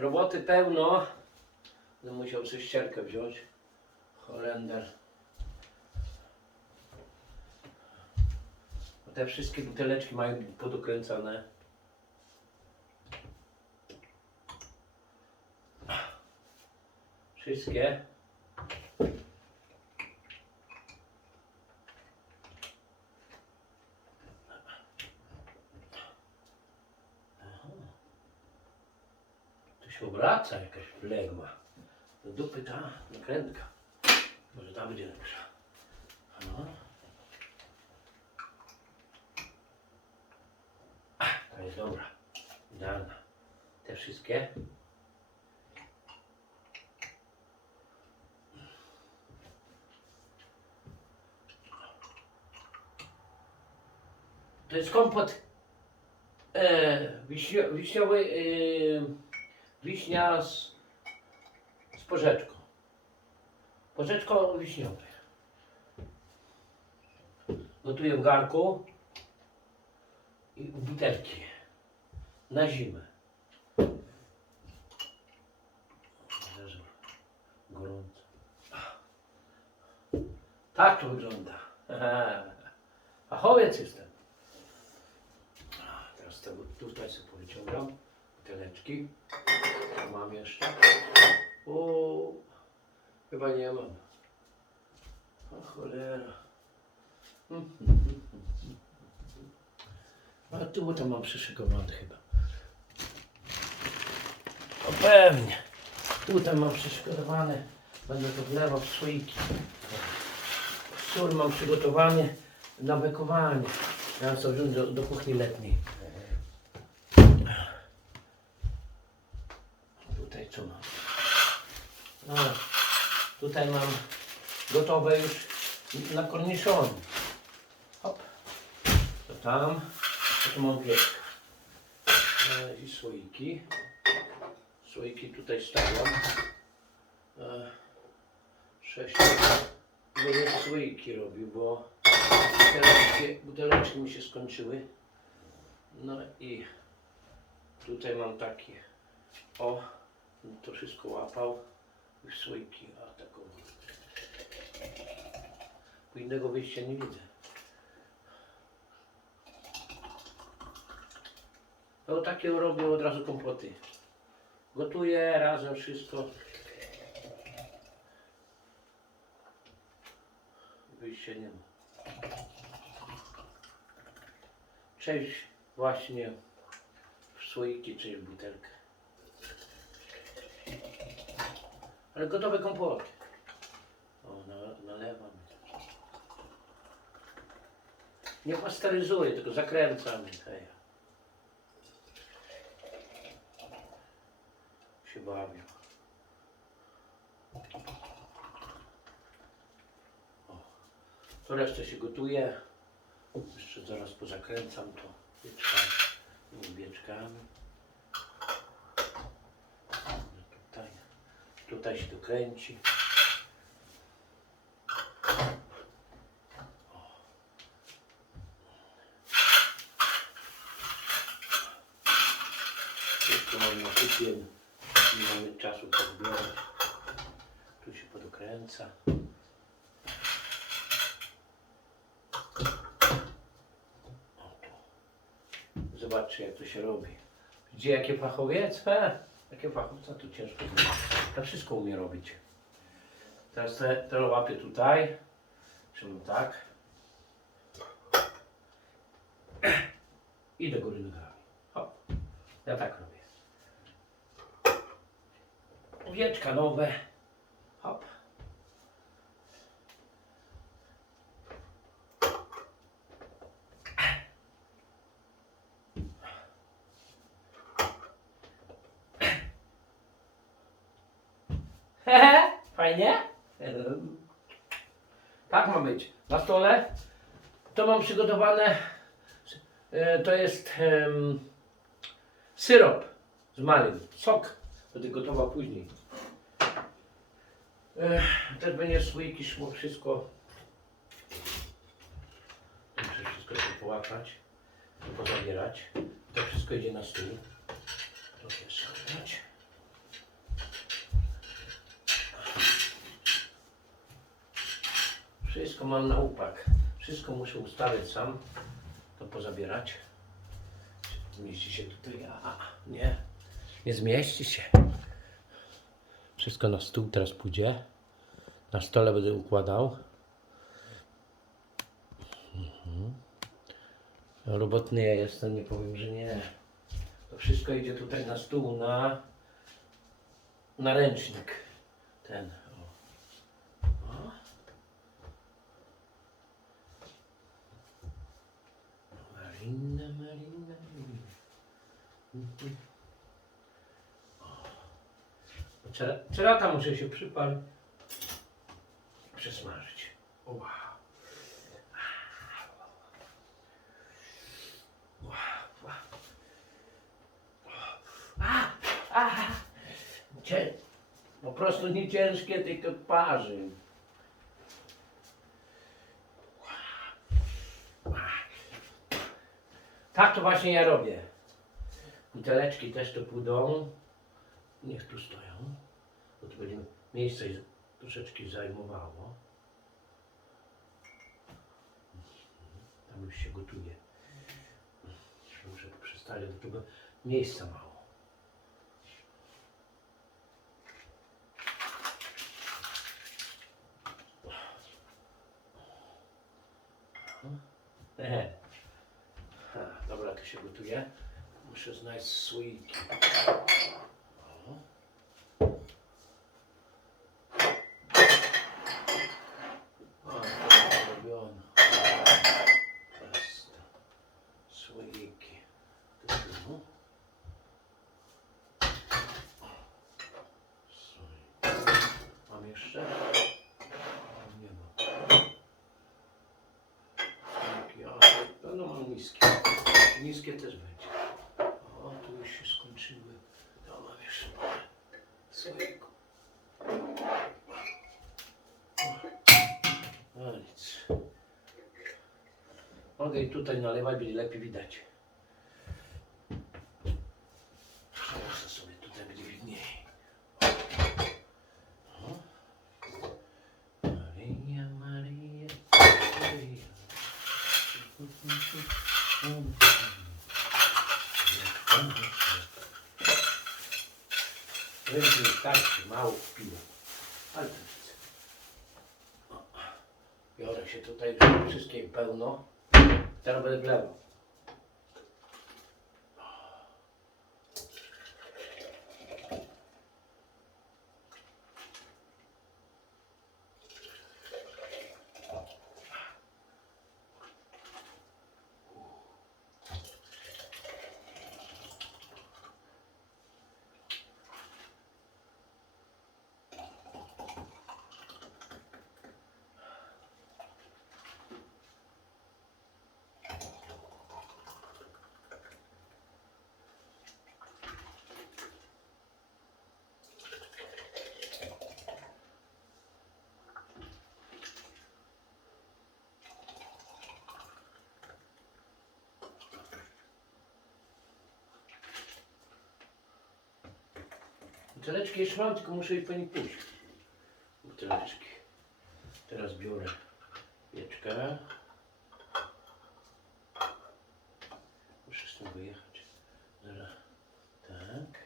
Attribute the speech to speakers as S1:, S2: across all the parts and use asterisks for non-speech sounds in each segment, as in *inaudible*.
S1: Roboty pełno. Będę musiał coś ścierkę wziąć. Holender. Te wszystkie buteleczki mają podokręcane. Wszystkie. Obraca jakaś wległa. Do dupy ta nakrętka. Może ta będzie lepsza. No. Ach, To jest dobra. Idealna. Te wszystkie. To jest kompot e, wiśnio, wiśniowy, e, wiśnia z, z porzeczką. Porzeczką wiśniowy. Gotuję w garku i w butelki na zimę. Gorąco. Tak to wygląda. *laughs* Fachowiec jestem. Teraz tego tutaj sobie powyciągam buteleczki. Mam jeszcze? O, chyba nie mam. O cholera. *laughs* A tu to mam przyszykowane chyba. O pewnie. Tutaj mam przyszykowane. Będę to wlewał w słoiki. Sól mam przygotowany na bekowanie. Ja sobie do, do kuchni letniej. Tutaj co mam? A, tutaj mam gotowe już na korniszony. Hop. To tam. To tu mam wieczkę. E, I słoiki. Słoiki tutaj stawiam. E, sześć. Będę słoiki robił, bo buteleczki, buteleczki mi się skończyły. No i tutaj mam taki. O, to wszystko łapał. I słoiki, a taką. Bo innego wyjścia nie widzę. No takie robię od razu kompoty. Gotuję razem wszystko. Wyjścia nie ma. Część właśnie w słoiki, część w butelkę. Ale gotowe kompoty. O, na, nalewam. Nie pasteryzuję, tylko zakręcam. Hej. Się bawię. O, to resztę się gotuje. Jeszcze zaraz pozakręcam to wieczkami. wieczkami. Tutaj, tutaj się dokręci. Wszystko mam na kupie. Nie mamy czasu pozbierać. Tu się podokręca. Tu. Zobaczcie jak to się robi. Gdzie jakie fachowiec? He, jakie fachowca tu ciężko zrobić. To wszystko umie robić. Teraz te, te łapię tutaj. Trzymam tak. I do góry nogami. Hop. Ja tak robię. Wieczka nowe. Hop. to mam przygotowane, e, to jest um, syrop z malin, sok, będę gotował później. E, też będzie słoiki szło wszystko. Muszę wszystko się połapać, pozabierać. To wszystko idzie na stół. To się. Wszystko mam na upak. Wszystko muszę ustawiać sam. To pozabierać. Zmieści się tutaj. A, nie. Nie zmieści się. Wszystko na stół teraz pójdzie. Na stole będę układał. Mhm. Robotny ja jestem, nie powiem, że nie. To wszystko idzie tutaj na stół, na, na ręcznik. Ten. O. O. Marina, Marina, Marina. Cerata muszę się przypalić. Przesmażyć. Wow. Po prostu nie ciężkie, tylko parzy. Tak to właśnie ja robię. Buteleczki też tu pójdą. Niech tu stoją. Bo to będzie miejsce troszeczkę zajmowało. Tam już się gotuje. Muszę przestawiać do tego miejsca mało. Ehe. Się gotuje. Muszę znaleźć. O. Robione. Słoiki. Słoik. Mam jeszcze? Nie ma. Słoiki, o, pewno mam niskie. Niskie też będzie. O, tu już się skończyły. Mam jeszcze parę słoików. No nic. Mogę i tutaj nalewać, będzie lepiej widać. Przeniosę sobie tutaj, będzie widniej. O. Maria, Maria, Maria. Ręki mi starczy, mało piło. Ale to nic. Biorę się tutaj, żeby wszystkie pełno. Teraz będę wlewał. Buteleczki jeszcze mam, tylko muszę je po nich pójść. Buteleczki. Teraz biorę wieczkę. Muszę z tym wyjechać. Zaraz. Tak.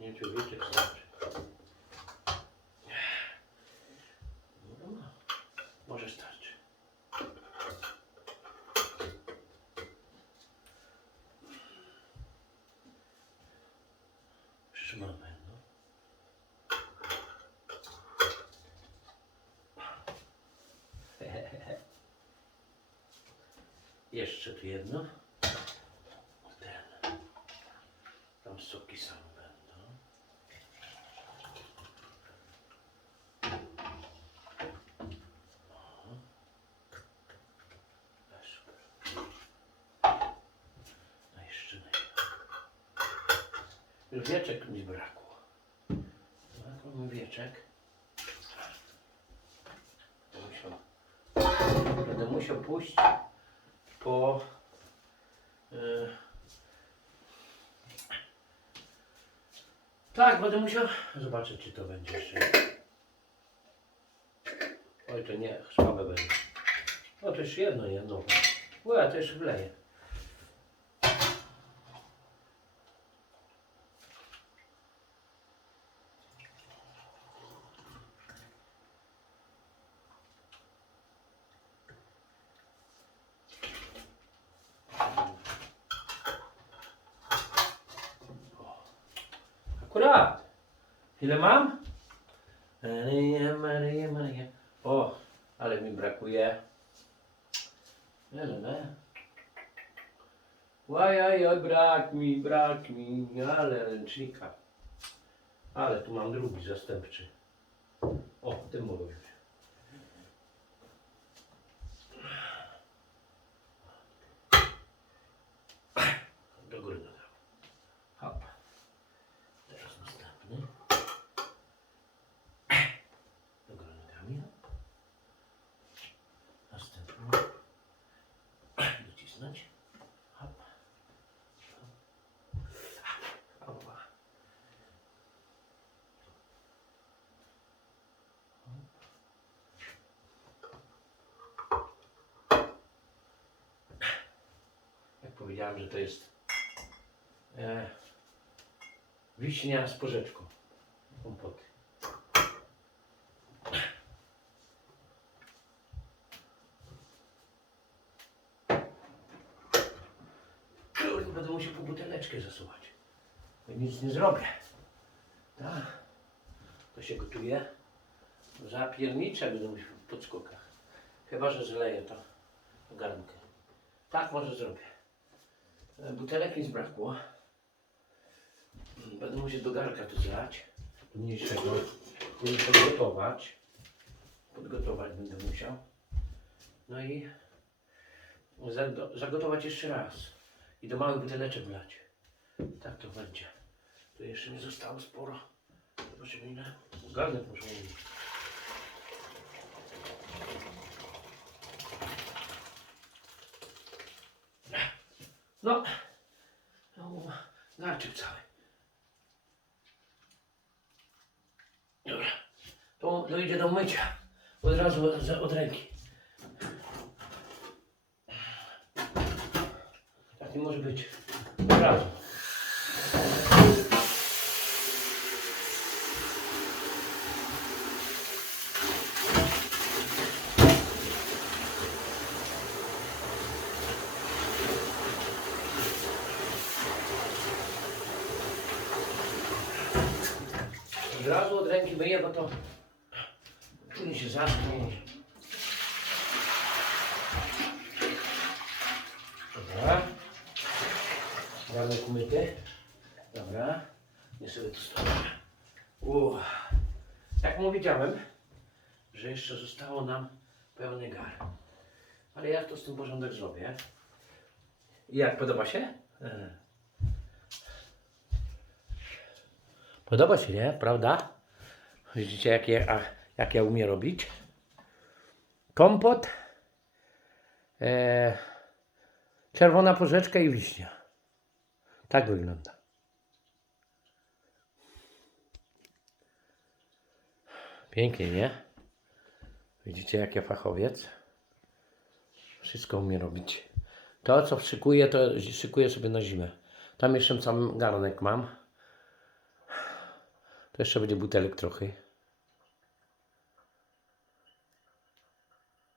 S1: Nie wiem, czy wieczek starczy. No, może starczy. Trzymamy, no. *laughs* Jeszcze tu jedno. Ten. Tam soki same będą. O. Super. A jeszcze najpierw. Już wieczek mi brakło. Brakło mi wieczek. Musiał, będę musiał pójść po e, Tak, będę musiał. Zobaczę, czy to będzie jeszcze. Oj, to nie, słabe będzie. No to jeszcze jedno, jedno. O, ja jeszcze wleję. Ile mam? O, ale mi brakuje. Łajaj, brak mi, brak mi, ale ręcznika. Ale tu mam drugi zastępczy. O, tym mogę wziąć. Do góry dodam. Hop. Teraz następny. Do góry nogami. hop. Następny. Docisnąć. Hop. Ała. Jak powiedziałem, że to jest e, wiśnia z porzeczką. Kompoty. Kurde, będę musiał po buteleczkę zasuwać. Nic nie zrobię. Tak. To się gotuje. Zapiernicze będę musiał w podskokach. Chyba, że zleję to garnkę. Tak może zrobię. E, Butelek mi zbrakło. Mm, Będę musiał do garnka to zlać. Mniejszego. Później podgotować. Podgotować będę musiał. No i zagotować jeszcze raz. I do małych buteleczek wlać. Tak to będzie. Tu jeszcze mi zostało sporo. Zobaczymy ile. Garnek muszę mówić. No. no garczyk cały. Dobra. To dojdzie do mycia. Od razu od, ręki. Tak nie może być. Od razu. Od razu od ręki myję, bo to później się zaschnie. Dobra. Garnek umyty. Dobra. Nie sobie. Uff. Jak mu wiedziałem, że jeszcze zostało nam pełny gar. Ale ja to z tym porządek zrobię. Jak podoba się? E. Podoba się, nie? Prawda? Widzicie, jak ja, a, jak ja umiem robić? Kompot, e, czerwona porzeczka i wiśnia. Tak wygląda. Pięknie, nie? Widzicie, jak ja fachowiec? Wszystko umie robić. To, co szykuję, to szykuję sobie na zimę. Tam jeszcze sam garnek mam. To jeszcze będzie butelek trochę.